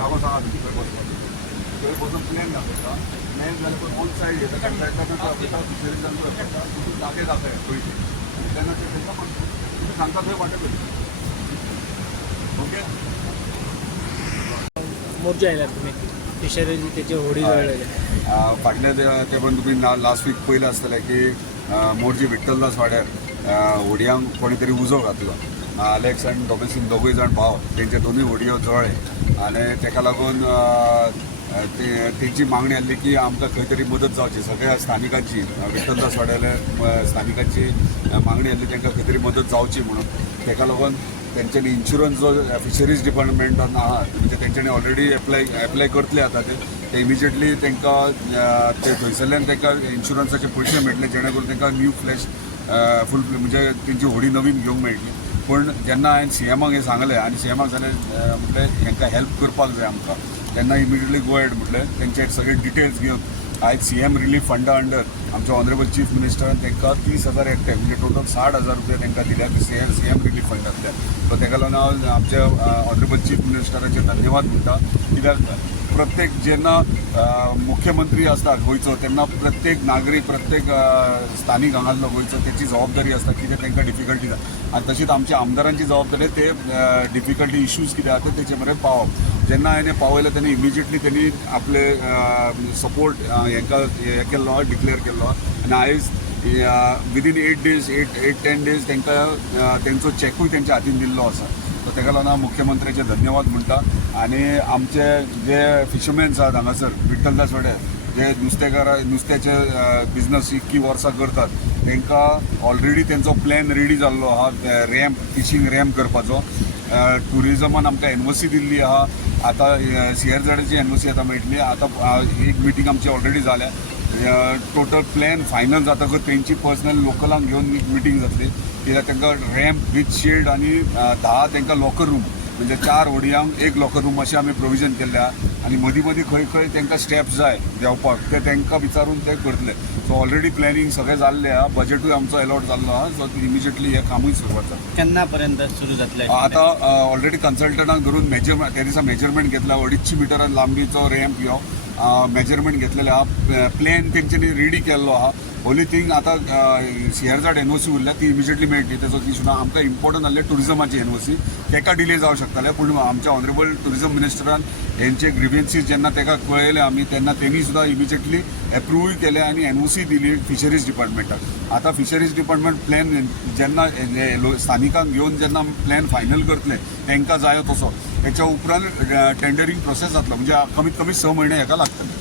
कागो सांगा तुमी खंय बसपाचें थंय बसून प्लॅन दाखयता प्लॅन जाल्यार पण ऑन सायड येता कंट्रॅक्टरांना दाखयता फिशरीज जावन दाखयता तुमी जागे दाखया आनी तेन्ना ते तेंका पण तुमी सांगता थंय वांटो ओके? मोर्चा तुम्ही. फिशरीज त्याचे होडी फाटल्या ते- पण तुम्ही लास्ट वीक पयलें आसतलें की मोरजी विठ्ठलदास वाड्यार होडयांक कोणी तरी उजो घातलो. अलेक्स आनी डॉबेसिन दोगूय जाण भाव तेंचे दोनूय होडयो जळ्ळे आनी तेका लागून ते- तेंची मागणी आसली की आमकां खंय तरी मदत जावची. सगळ्या स्थानिकांची विठ्ठलदास वाड्याले स्थानिकांची मागणी आसली तेंकां खंय तरी मदत जावची म्हणून. तेका लागून त्यांच्यानी इन्शुरन्स जो फिशरीज डिपार्टमेंटान आहा म्हणजे तेंच्यांनी ऑलरेडी एप्लाय एप्लाय करतले आतां ते. ते इमिजिएटली तांकां ते थंयसरल्यान तांकां इन्शुरन्साचे पयशे मेळटले जेणे करून तांकां न्यू फ्लॅश फूल म्हणजे तेंची होडी नवीन घेवंक मेळटली पूण जेन्ना हांवें सी एमाक हें सांगलें आनी सी एमाक जालें म्हटलें हांकां हेल्प करपाक जाय आमकां. तेन्ना इमिडियटली गो एड म्हटलें तेंचे सगळे डिटेल्स घेवन आयज सी एम रिलीफ फंडा अंडर आमच्या ऑनरेबल चीफ मिनिस्टरान तांकां तीस हजार एकठांय म्हणजे टोटल साठ हजार रुपया तांकां दिल्या C M C M relief फंडांतल्यान so ताका लागून हांव आमच्या ऑनरेबल चीफ मिनिस्टराचे धन्यवाद म्हणटा कित्याक प्रत्येक जेन्ना मुख्यमंत्री असतात गोंयचो तेन्ना प्रत्येक नागरीक प्रत्येक स्थानिक स्थानीक हांगासलो गोंयचो तेची जबाबदारी आसता कित्याक त्यांना डिफिकल्टी जाता आनी तशीच आमच्या आमदारांची जबाबदारी ते डिफिकल्टी इश्यूज कितें आसा ते तेचे मेरेन पावप जेन्ना हांवें पावयलें तेन्ना इमिजिएटली त्यांनी आपले सपोर्ट हांकां हें केल्लो डिक्लेअर केल्लो आनी आयज within eight days eight eight ten days तांकां अ, तेंचो चॅकूय तेंच्या हातीन दिल्लो आसा सो ताका लागून हांव मुख्यमंत्र्याचे धन्यवाद म्हणटा आनी आमचे जे फिशरमॅन्स आहात हांगासर विठ्ठलदास वाड्यार जे नुस्तेकारा नुस्त्याचे बिझनस इतकी वर्सां करतात तांकां ऑलरेडी तेंचो प्लॅन रेडी जाल्लो आहा रॅम्प फिशींग रॅम्प करपाचो. टुरिजमान आमकां एन ओ सी दिल्ली आहा. आतां सी आर झाडाची एन ओ सी आतां मेळटली. आतां एक मिटींग आमची ऑलरेडी जाल्या टोटल प्लॅन फायनल जातकच तेंची पर्सनल लोकलांक घेवन मिटींग जातली कित्याक तांकां रॅम्प विथ शेड आनी धा तांकां लॉकर रूम म्हणजे चार होडयांक एक लॉकर रूम अशें आमी प्रोविजन आहा आनी मदीं मदीं खंय खंय तांकां स्टेप्स जाय देंवपाक ते तांकां विचारून ते करतले. सो ऑलरेडी प्लॅनिंग सगळें जाल्लें आहा. बजेटूय आमचो अलॉट जाल्लो आहा सो इमिजिएटली हे कामूय सुरवात जाता केन्ना पर्यंत सुरू जातले आता ऑलरेडी कन्सल्टंटाक धरून मेजरमेंट त्या दिसा मेजरमेंट घेतला. अडीचशे मिटरां लांबीचो रॅम्प ह्यो मेजरमेंट घेतलेले आहा. प्लॅन तेंच्यांनी रेडी केल्लो आहा. ओली थिंग आतां सीआरझाड एन ओ सी उरल्या ती इमिजिएटली मेळटली तेचो इशू ना आमकां इम्पॉर्टंट आसलें टुरिजमाची एन ओ सी तेका डिले जावं शकताले पूण आमच्या ऑनरेबल टुरिजम मिनिस्टरान हेंचे ग्रिव्हन्सीस जेन्ना तेका कळयले आमी तेन्ना तेणी सुद्दां इमिजिएटली एप्रूव्हय केले आनी एन ओ सी दिली फिशरीज डिपार्टमेंटाक आतां फिशरीज डिपार्टमेंट प्लॅन जेन्ना स्थानिकांक घेवन जेन्ना प्लॅन फायनल करतले तांकां जायो तसो. त्याच्या उपरांत टेंडरींग प्रोसेस जातलो. म्हणजे कमीत कमी स म्हयने हेका लागतले.